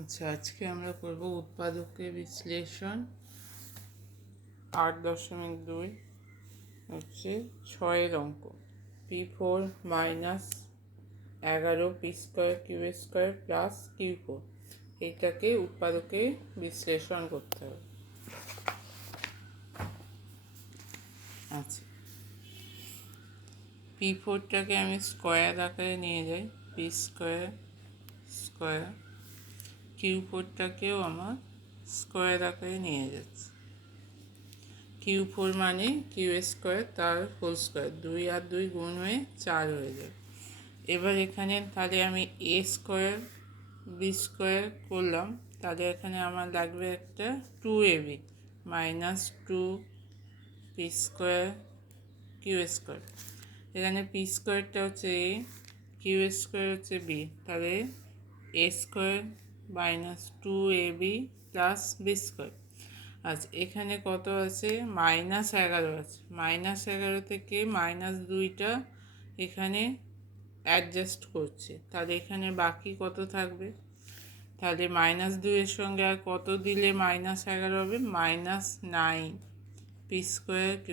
আচ্ছা, আজকে আমরা করব উৎপাদকের বিশ্লেষণ 8.2 হচ্ছে 6-এর অঙ্ক। P4 minus 11 P² Q² plus Q4, এইটাকে উৎপাদকে বিশ্লেষণ করতে হবে। আচ্ছা, P4টাকে আমি স্কোয়ার আকারে নিয়ে যাই, P² স্কোয়ার, Q4টাকেও আমার স্কোয়ার আকারে নিয়ে যাচ্ছি। Q4 মানে Q² তার হোল স্কোয়ার, 2 আর 2 গুণ হয়ে 4 হয়ে যায়। এবার এখানে তাহলে আমি A² B² করলাম, তাহলে এখানে আমার লাগবে একটা 2AB মাইনাস 2 P² Q²। এখানে P²টা হচ্ছে A, Q² হচ্ছে B, তাহলে A² minus 2AB plus B²। আচ্ছা, এখানে কত আছে? -11 আছে। -11 থেকে -2টা এখানে অ্যাডজাস্ট করছে, তাহলে এখানে বাকি কত থাকবে? তাহলে -2 এর সঙ্গে আর কত দিলে -11 হবে? -9 P² Q²।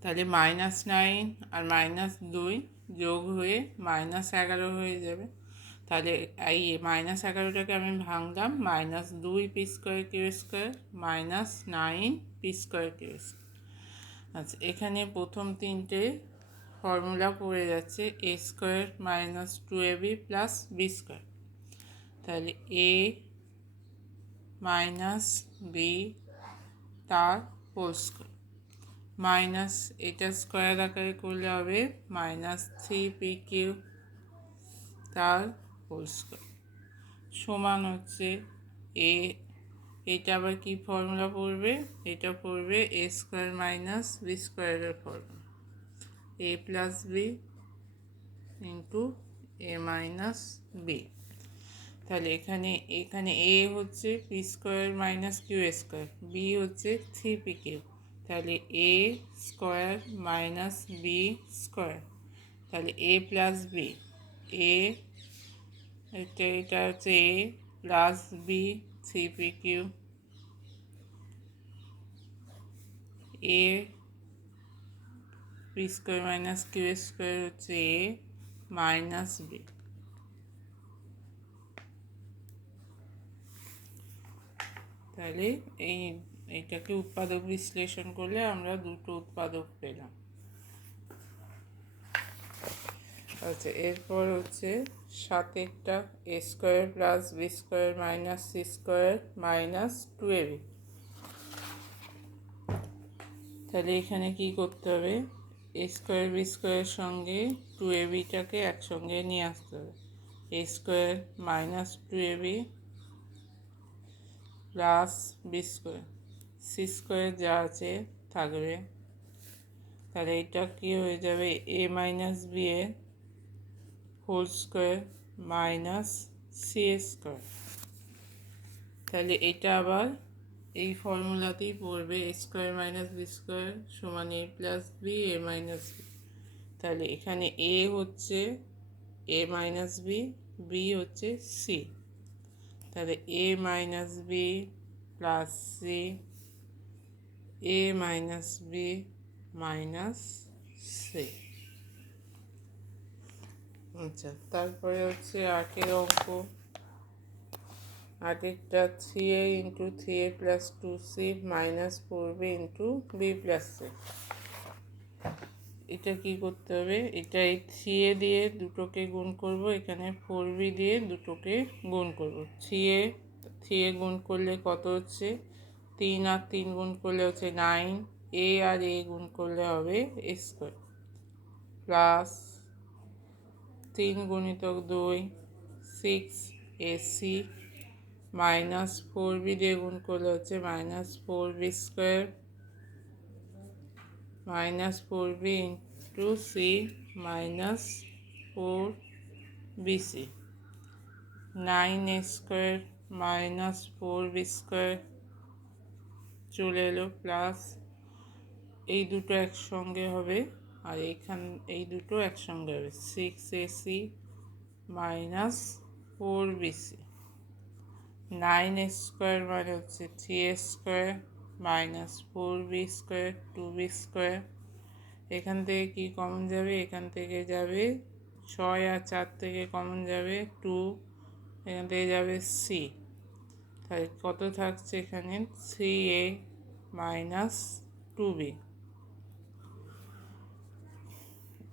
তাহলে -9 আর -2 যোগ হয়ে -11 হয়ে যাবে। তাহলে এই -11টাকে আমি ভাঙলাম, -2 P² Q² -9 P² Q²। আচ্ছা, এখানে প্রথম তিনটে ফর্মুলা পড়ে যাচ্ছে A² minus 2AB plus B²। তাহলে A মাইনাস বি তার হোল স্কোয়ার মাইনাস, এটা স্কোয়ার আকারে করলে হবে -3PQ তার হোল স্কোয়ার সমান হচ্ছে এ। এটা আবার কি ফর্মুলা পড়বে? এটা পড়বে A² minus B² formula, A plus B into A minus B. তাহলে এখানে এ হচ্ছে P² মাইনাস Q², বি হচ্ছে 3PQ, তাহলে A² মাইনাস B², তাহলে A প্লাস বি, এটা হচ্ছে A plus B 3PQ, A P² minus Q² হচ্ছে A minus B. তাহলে এইটাকে উৎপাদক বিশ্লেষণ করলে আমরা দুটো উৎপাদক পেলাম। আচ্ছা, এরপর হচ্ছে 7-এরটা A² plus B² minus C² minus 2AB। তাহলে এখানে কি করতে হবে? A² B² সঙ্গে 2ABটাকে একসঙ্গে নিয়ে আসতে হবে। A² minus 2AB plus B², C² যা আছে থাকবে। তাহলে এটা কি হয়ে যাবে? A মাইনাস বি এর হোল স্কোয়ার মাইনাস C²। তাহলে এটা আবার এই ফর্মুলাতেই পড়বে, A² মাইনাস B² সমান A plus B A minus B. তাহলে এখানে এ হচ্ছে এ মাইনাস বি, বি হচ্ছে সি, তাহলে A minus B plus C, A minus B minus C. আচ্ছা, তারপরে হচ্ছে 8-এর অঙ্ক। 8-এরটা 3A into 3A plus 2C minus 4B into B plus C. এটা কি করতে হবে? এটা এই 3A দিয়ে দুটোকে গুণ করব, এখানে 4B দিয়ে দুটোকে গুণ করব। 3A গুণ করলে কত হচ্ছে? 3 আর 3 গুণ করলে হচ্ছে 9, A আর A গুণ করলে হবে A² প্লাস 3 গুণিতক 2 6AC মাইনাস 4B দিয়ে গুণ করলে হচ্ছে -4B² minus 4B into C minus 4BC, 9A² minus 4B² চলে এলো, প্লাস এই দুটো একসঙ্গে হবে আর এই দুটো একসঙ্গে হবে 6AC মাইনাস 4bc। 9a² মানে হচ্ছে 3a² মাইনাস 4b² 2b²। এখান থেকে কি কমন যাবে? এখান থেকে যাবে 6 আর 4 থেকে কমন যাবে 2, এখান থেকে যাবে c। তাহলে কত থাকছে এখানে? 3a minus 2b।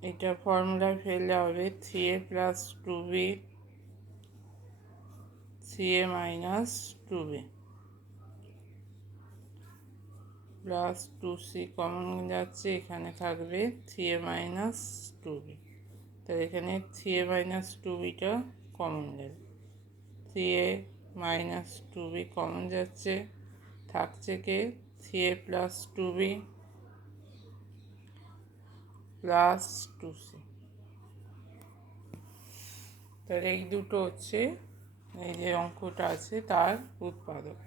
এটা ফর্মুলায় ফেললে হবে 3a plus 2b, 3a minus 2b plus 2c common যাচ্ছে, এখানে থাকবে 3a মাইনাস 2b। তাহলে এখানে 3a মাইনাস 2bটা কমন যাবে, 3a মাইনাস 2b কমন যাচ্ছে, থাকছে কে? 3a plus 2b plus 2c। তাহলে এই দুটো হচ্ছে এই যে অঙ্কটা আছে তার উৎপাদক।